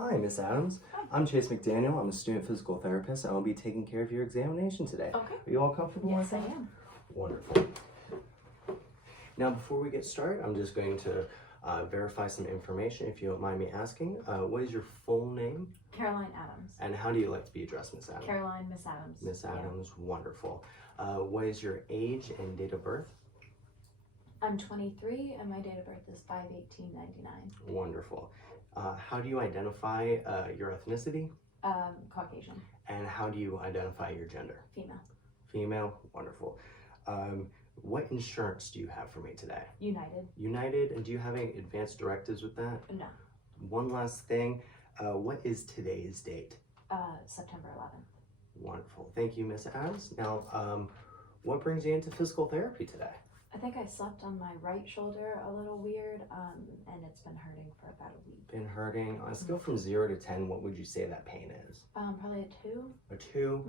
Hi, Miss Adams. I'm Chase McDaniel. I'm a student physical therapist, and I'll be taking care of your examination today. Okay. Are you all comfortable Yes, with I that? am. Wonderful. Now, before we get started, I'm just going to verify some information, if you don't mind me asking. What is your full name? Caroline Adams. And how do you like to be addressed, Miss Adams? Caroline Miss Adams. Miss Adams, wonderful. What is your age and date of birth? I'm 23 and my date of birth is 5/18/99. Wonderful. How do you identify your ethnicity? Caucasian. And how do you identify your gender? Female. Female, wonderful. What insurance do you have for me today? United. United, and do you have any advanced directives with that? No. One last thing, what is today's date? September 11th. Wonderful, thank you, Miss Adams. Now, what brings you into physical therapy today? I think I slept on my right shoulder a little weird, and it's been hurting for about a week. Been hurting. On a scale from 0 to 10, what would you say that pain is? Probably a 2. A 2?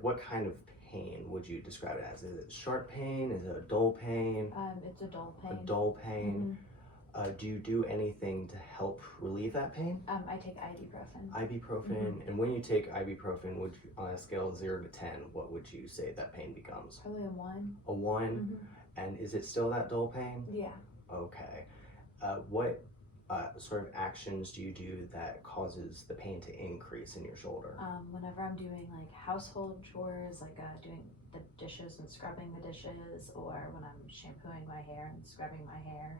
What kind of pain would you describe it as? Is it sharp pain? Is it a dull pain? It's a dull pain. A dull pain. Do you do anything to help relieve that pain? I take ibuprofen. Ibuprofen. And when you take ibuprofen, on a scale of 0 to 10, what would you say that pain becomes? Probably a 1. A 1? And is it still that dull pain? Yeah. Okay. What sort of actions do you do that causes the pain to increase in your shoulder? Whenever I'm doing like household chores, like doing the dishes and scrubbing the dishes, or when I'm shampooing my hair and scrubbing my hair.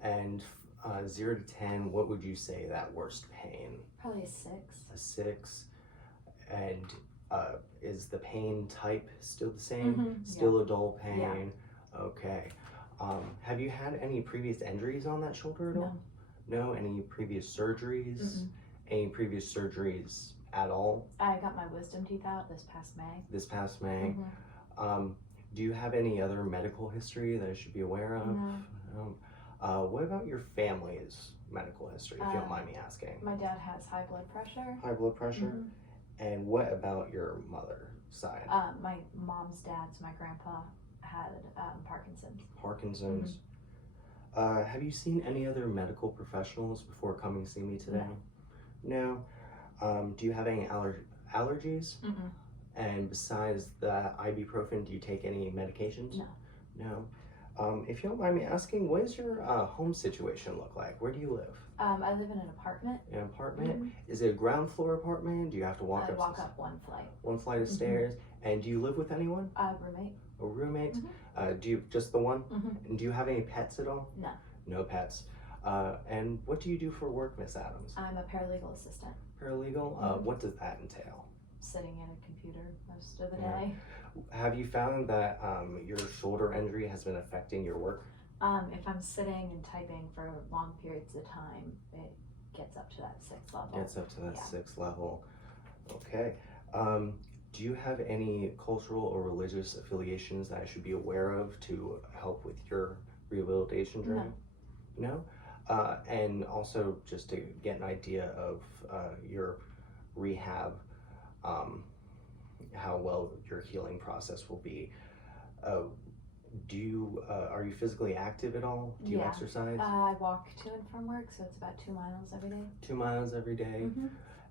And 0 to 10, what would you say that worst pain? Probably a 6. A 6. And is the pain type still the same? Still a dull pain? Yeah. Okay. Have you had any previous injuries on that shoulder at all? No? Any previous surgeries? Any previous surgeries at all? I got my wisdom teeth out this past May. This past May? Do you have any other medical history that I should be aware of? No. What about your family's medical history, if you don't mind me asking? My dad has high blood pressure. High blood pressure? And what about your mother's side? My mom's dad, so my grandpa, had Parkinson's. Parkinson's. Have you seen any other medical professionals before coming to see me today? No. Do you have any allergies? And besides the ibuprofen, do you take any medications? No. No. If you don't mind me asking, what does your home situation look like? Where do you live? I live in an apartment. An apartment? Is it a ground floor apartment? Do you have to walk I up? walk up one flight. One flight of stairs. And do you live with anyone? Roommate. A roommate? Do you just the one? And do you have any pets at all? No. No pets. And what do you do for work, Miss Adams? I'm a paralegal assistant. Paralegal? What does that entail? Sitting at a computer most of the day. Have you found that your shoulder injury has been affecting your work? If I'm sitting and typing for long periods of time, it gets up to that 6th level. Gets up to that 6th level. Okay. Do you have any cultural or religious affiliations that I should be aware of to help with your rehabilitation journey? No? And also just to get an idea of your rehab, how well your healing process will be. Are you physically active at all? Do you exercise? I walk to and from work, so it's about 2 miles every day. 2 miles every day?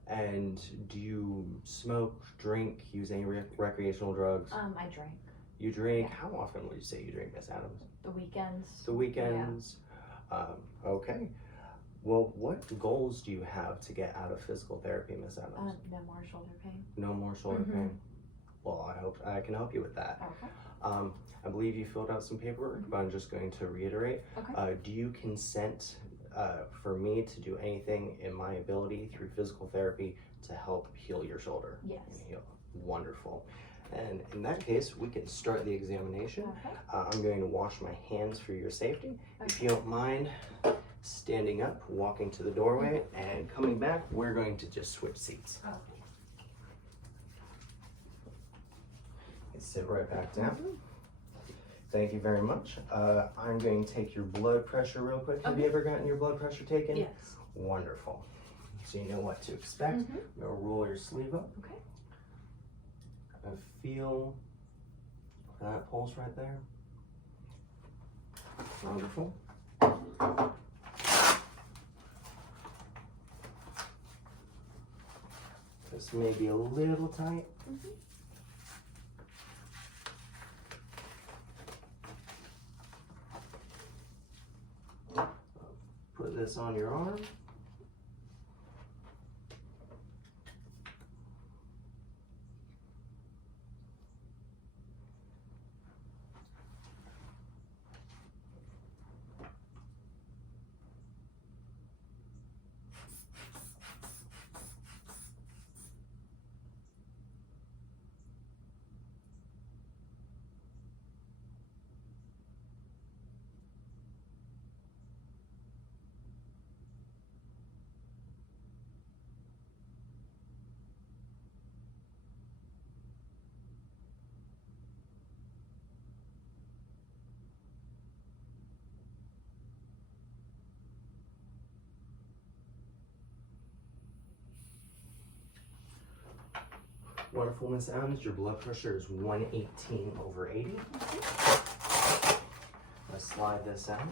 And do you smoke, drink, use any recreational drugs? I drink. You drink? How often would you say you drink, Miss Adams? The weekends. The weekends? Okay. Well, what goals do you have to get out of physical therapy, Miss Adams? No more shoulder pain. No more shoulder pain? Well, I hope I can help you with that. Okay. I believe you filled out some paperwork, but I'm just going to reiterate. Okay. Do you consent for me to do anything in my ability through physical therapy to help heal your shoulder? Yes. Wonderful. And in that case, we can start the examination. Okay. I'm going to wash my hands for your safety. If you don't mind standing up, walking to the doorway, and coming back, we're going to just switch seats. Sit right back down. Thank you very much. I'm going to take your blood pressure real quick. Have you ever gotten your blood pressure taken? Yes. Wonderful. So you know what to expect. I'm going to roll your sleeve up. Okay. And feel that pulse right there. Wonderful. This may be a little tight. Put this on your arm. Wonderful, Miss Adams. Your blood pressure is 118/80. Let's slide this out.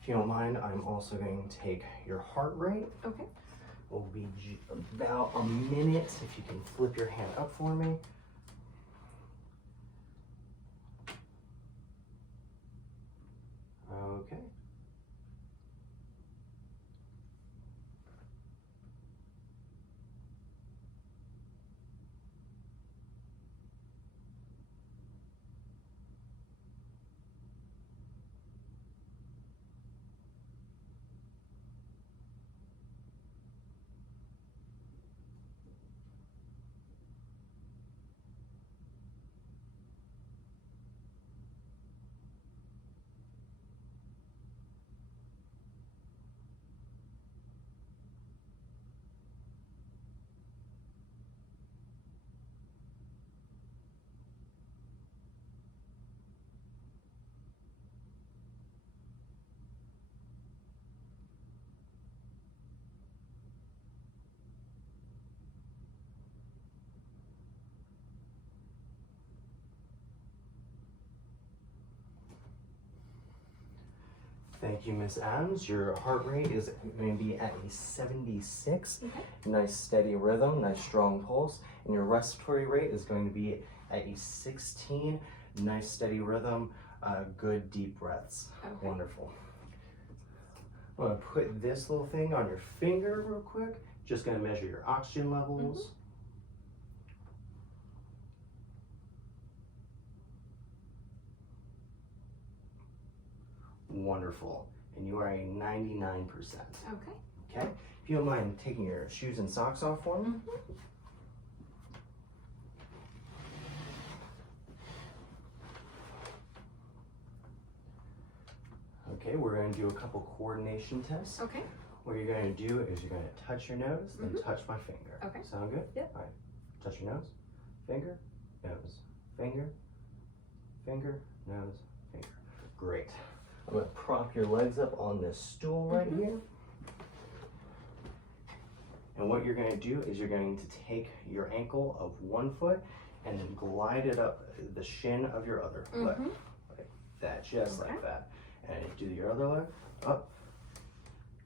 If you don't mind, I'm also going to take your heart rate. Okay. Will be about a minute. If you can flip your hand up for me. Okay. Thank you, Miss Adams. Your heart rate is going to be at a 76. Okay. Nice steady rhythm, nice strong pulse. And your respiratory rate is going to be at a 16. Nice steady rhythm, good deep breaths. Okay. Wonderful. I'm going to put this little thing on your finger real quick. Just going to measure your oxygen levels. Wonderful. And you are a 99%. Okay. Okay? If you don't mind taking your shoes and socks off for me. Okay, we're going to do a couple coordination tests. Okay. What you're going to do is you're going to touch your nose, then touch my finger. Okay. Sound good? Yep. All right. Touch your nose, finger, nose, finger, finger, nose, finger. Great. I'm going to prop your legs up on this stool right here. And what you're going to do is you're going to take your ankle of one foot and then glide it up the shin of your other foot. Like that, just like that. And do your other leg, up,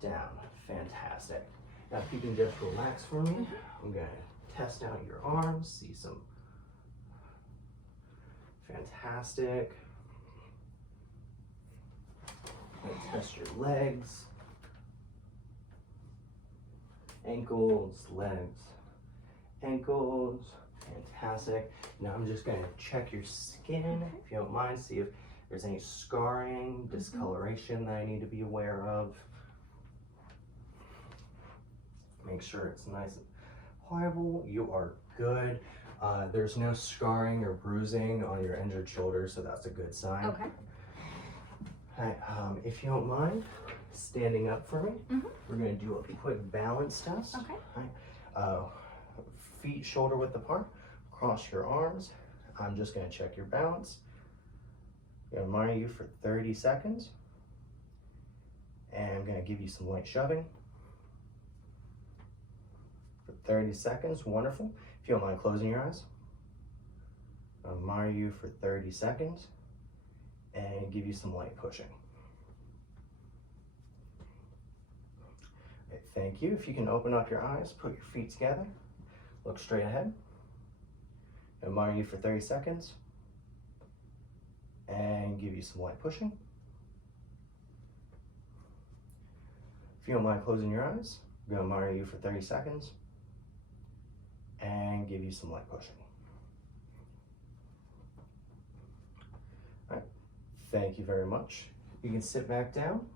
down. Fantastic. Now if you can just relax for me, I'm going to test out your arms, see some. Fantastic. Test your legs, ankles, legs, ankles. Fantastic. Now I'm just going to check your skin, if you don't mind, see if there's any scarring, discoloration that I need to be aware of. Make sure it's nice and pliable. You are good. There's no scarring or bruising on your injured shoulder, so that's a good sign. Okay. Alright, if you don't mind standing up for me, we're going to do a quick balance test. Okay. Right. Feet shoulder width apart, cross your arms. I'm just going to check your balance. I'm going to monitor you for 30 seconds. And I'm going to give you some light shoving. For 30 seconds, wonderful. If you don't mind closing your eyes. I'll monitor you for 30 seconds. And give you some light pushing. Okay, thank you. If you can open up your eyes, put your feet together, look straight ahead. Admire you for 30 seconds and give you some light pushing. If you don't mind closing your eyes, I'm going to admire you for 30 seconds and give you some light pushing. All right, thank you very much. You can sit back down.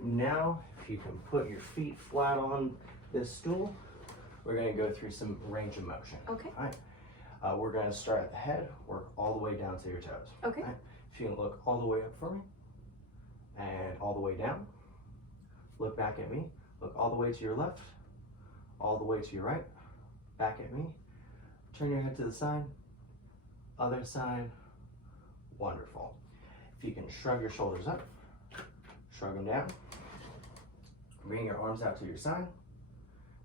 Now, if you can put your feet flat on this stool, we're going to go through some range of motion. Okay. All right. We're going to start at the head, work all the way down to your toes. Okay. All right. If you can look all the way up for me and all the way down, look back at me, look all the way to your left, all the way to your right, back at me, turn your head to the side, other side, wonderful. If you can shrug your shoulders up, shrug them down, bring your arms out to your side,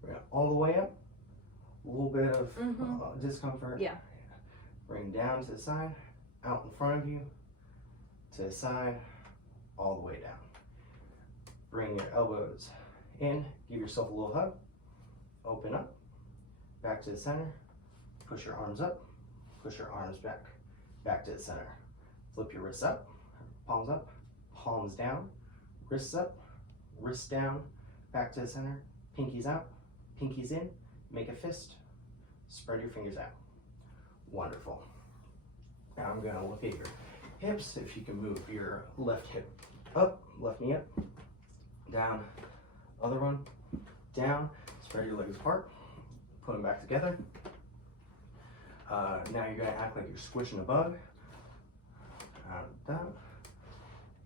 bring it all the way up, a little bit of discomfort. Yeah. Bring down to the side, out in front of you, to the side, all the way down. Bring your elbows in, give yourself a little hug, open up, back to the center, push your arms up, push your arms back, back to the center. Flip your wrists up, palms down, wrists up, wrists down, back to the center, pinkies out, pinkies in, make a fist, spread your fingers out. Wonderful. Now I'm gonna look at your hips. If you can move your left hip up, left knee up, down, other one, down, spread your legs apart, put them back together. Now you're gonna act like you're squishing a bug. Out, down,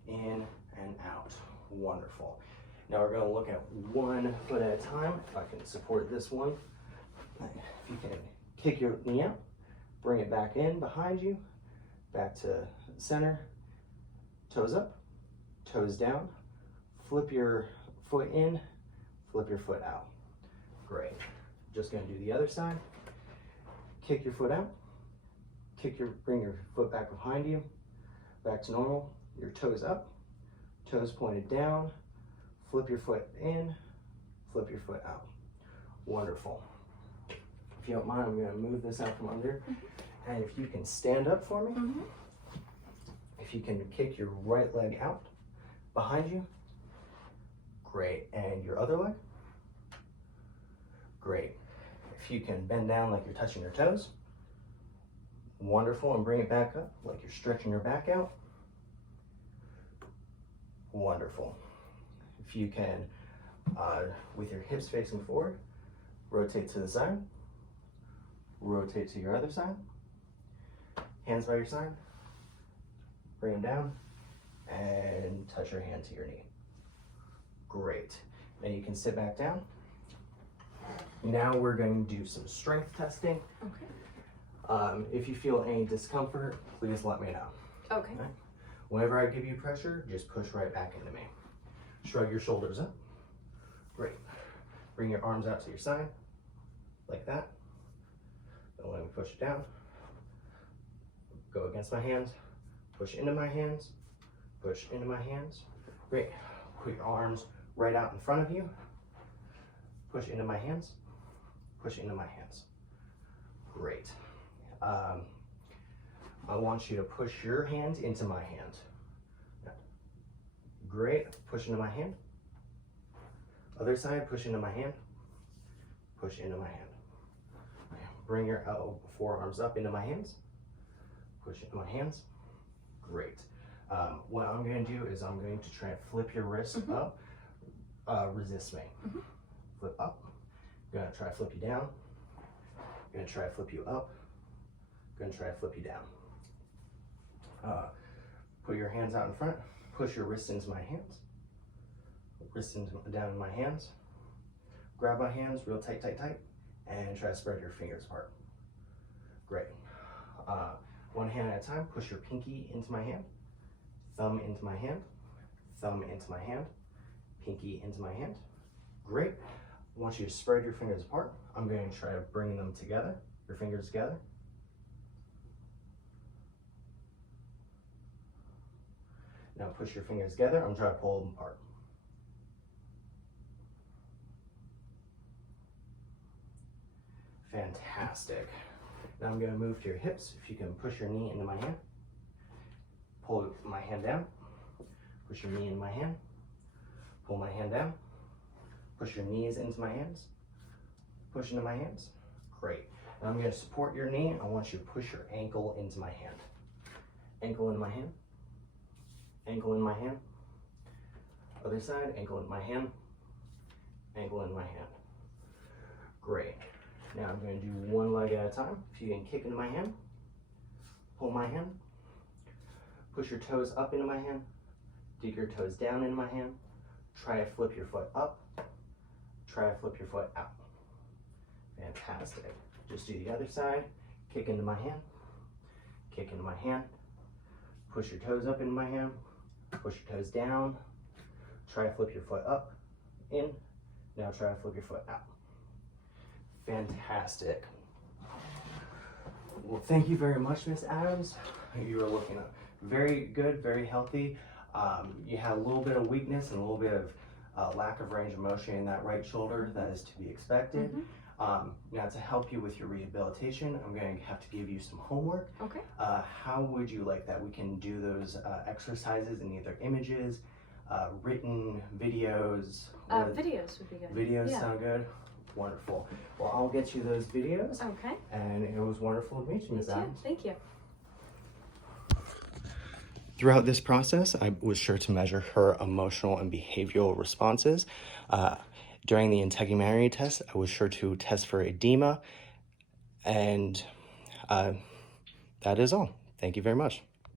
in and out. Wonderful. Now we're gonna look at one foot at a time. If I can support this one. If you can kick your knee out, bring it back in behind you, back to center, toes up, toes down, flip your foot in, flip your foot out. Great. Just gonna do the other side. Kick your foot out, bring your foot back behind you, back to normal, your toes up, toes pointed down, flip your foot in, flip your foot out. Wonderful. If you don't mind, I'm gonna move this out from under. And if you can stand up for me, if you can kick your right leg out behind you, great. And your other leg, great. If you can bend down like you're touching your toes, wonderful, and bring it back up like you're stretching your back out, wonderful. If you can, with your hips facing forward, rotate to the side, rotate to your other side, hands by your side, bring them down, and touch your hand to your knee. Great. Now you can sit back down. Now we're going to do some strength testing. Okay. If you feel any discomfort, please let me know. Okay. Okay? Whenever I give you pressure, just push right back into me. Shrug your shoulders up. Great. Bring your arms out to your side, like that. Don't let me push it down. Go against my hands, push into my hands, push into my hands. Great. Put your arms right out in front of you. Push into my hands, push into my hands. Great. I want you to push your hand into my hand. Great. Push into my hand. Other side, push into my hand. Push into my hand. Bring your forearms up into my hands. Push into my hands. Great. What I'm going to do is I'm going to try and flip your wrist up. Resist me. Flip up. I'm going to try to flip you down. I'm going to try to flip you up. I'm going to try to flip you down. Put your hands out in front. Push your wrists into my hands. Wrists down in my hands. Grab my hands real tight, tight, tight. And try to spread your fingers apart. Great. One hand at a time. Push your pinky into my hand. Thumb into my hand. Thumb into my hand. Pinky into my hand. Great. I want you to spread your fingers apart. I'm going to try to bring them together, your fingers together. Now push your fingers together. I'm trying to pull them apart. Fantastic. Now I'm going to move to your hips. If you can push your knee into my hand. Pull my hand down. Push your knee into my hand. Pull my hand down. Push your knees into my hands. Push into my hands. Great. Now I'm going to support your knee. I want you to push your ankle into my hand. Ankle into my hand. Ankle in my hand. Other side, ankle in my hand. Ankle in my hand. Great. Now I'm going to do one leg at a time. If you can kick into my hand, pull my hand, push your toes up into my hand, dig your toes down into my hand, try to flip your foot up, try to flip your foot out. Fantastic. Just do the other side, kick into my hand, kick into my hand, push your toes up into my hand, push your toes down, try to flip your foot up, in, now try to flip your foot out. Fantastic. Well, thank you very much, Miss Adams. You are looking very good, very healthy. You had a little bit of weakness and a little bit of lack of range of motion in that right shoulder. That is to be expected. Now, to help you with your rehabilitation, I'm going to have to give you some homework. Okay. How would you like that? We can do those exercises in either images, written videos. Videos would be good. Videos Yeah. sound good? Wonderful. Well, I'll get you those videos. Okay. And it was wonderful to meet you, Ms. Adams. Thank you. Throughout this process, I was sure to measure her emotional and behavioral responses. During the integumentary test, I was sure to test for edema. And that is all. Thank you very much.